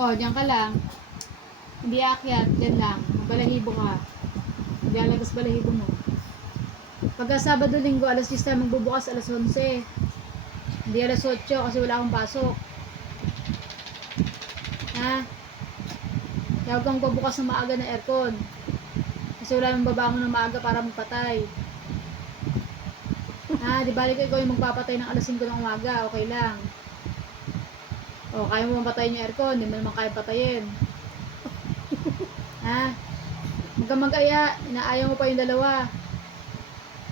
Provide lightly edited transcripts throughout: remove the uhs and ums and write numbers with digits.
Oh, diyan ka lang. Hindi aakyat, diyan lang. Balahibo ka. Hindi alagas balahibo mo. Pagka Sabado, Linggo, alas 10 tayo magbubukas, alas 11. Hindi alas 8 kasi wala akong pasok. Ha? Kaya huwag kang bubukas ng maaga ng aircon. Kasi wala nang babangon ng maaga para magpatay. Ha? Di balik ikaw yung magpapatay ng alas 5 ng umaga. Okay lang. O, kaya mo mapatayin yung aircon. Hindi mo naman kaya patayin. Ha? Huwag kang mag-aya. Inaayaw mo pa yung dalawa.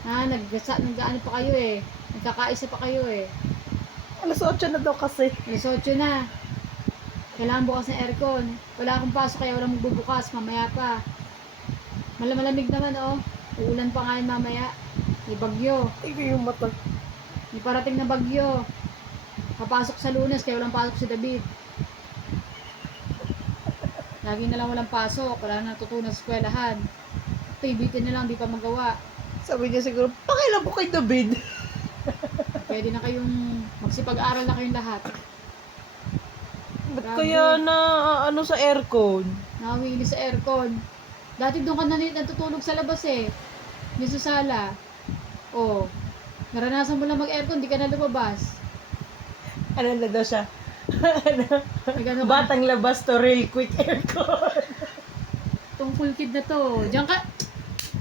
Ha? Nag-ano pa kayo eh. Nagkakaisa pa kayo eh. Alas 8 na daw kasi. Alas 8 na. Kailangan bukas ng aircon. Wala akong pasok kaya walang magbubukas. Mamaya pa. Malamig naman oh. Uulan pa nga yun mamaya. May bagyo. Tignan yung mata. May parating na bagyo. Papasok sa Lunes kaya walang pasok si David. Lagi na lang walang pasok. Wala na natutunan sa eskwelahan. Activity na lang, di pa magawa. Sabi niya siguro, pakailan po kay David. Pwede na kayong magsipag-aral na kayong lahat. Ba't Grabe. kaya na ano sa aircon? Nakawili sa aircon. Dati doon ka na natutulog sa labas eh. Hindi sa sala. Oh. Naranasan mo lang mag-aircon, di ka na lumabas. Ano na daw siya? Ano? May gano'n ka. Batang labas to real quick aircon. Itong full kid na to. Diyan ka.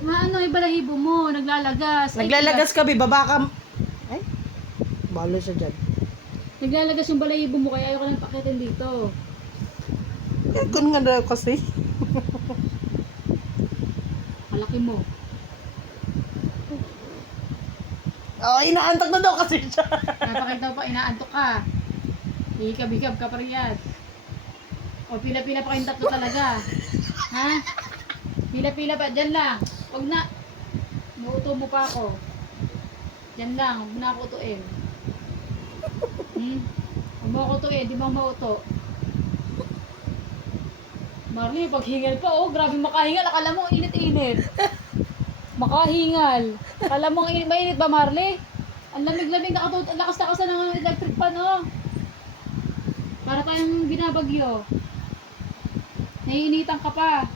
Maano yung balahibo mo, naglalagas. Ay, Naglalagas ka, baba ka. Ay, balo siya dyan. Naglalagas yung balahibo mo, kaya ayaw ka lang pakitin dito. Aircon nga daw kasi. Malaki mo. Oh, inaantok na daw kasi siya. Napakita pa, inaantok ka. Hihikab-hikab ka pa riyan. O, pila-pila pa kayong tatlo talaga. Ha? Pila-pila pa, dyan lang. Huwag na. Nauuto mo pa ako. Dyan lang, huwag mo na ako utuin. Huwag mo ako utuin, di mo ako mauto. Marley, paghingal pa, oh, grabe makahingal. Akala mo, init-init. Makahingal. Akala mo, mainit ba, Marley? Ang lamig-lamig, lakas-lakas na ng electric pan, oh. Para tayong binabagyo. Naiinitan ka pa.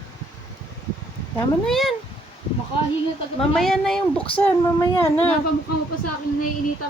Tama na yan. Makahingal talaga. Mamaya na yung buksan, mamaya na. Pinapamukha mo pa sa akin, naiinitan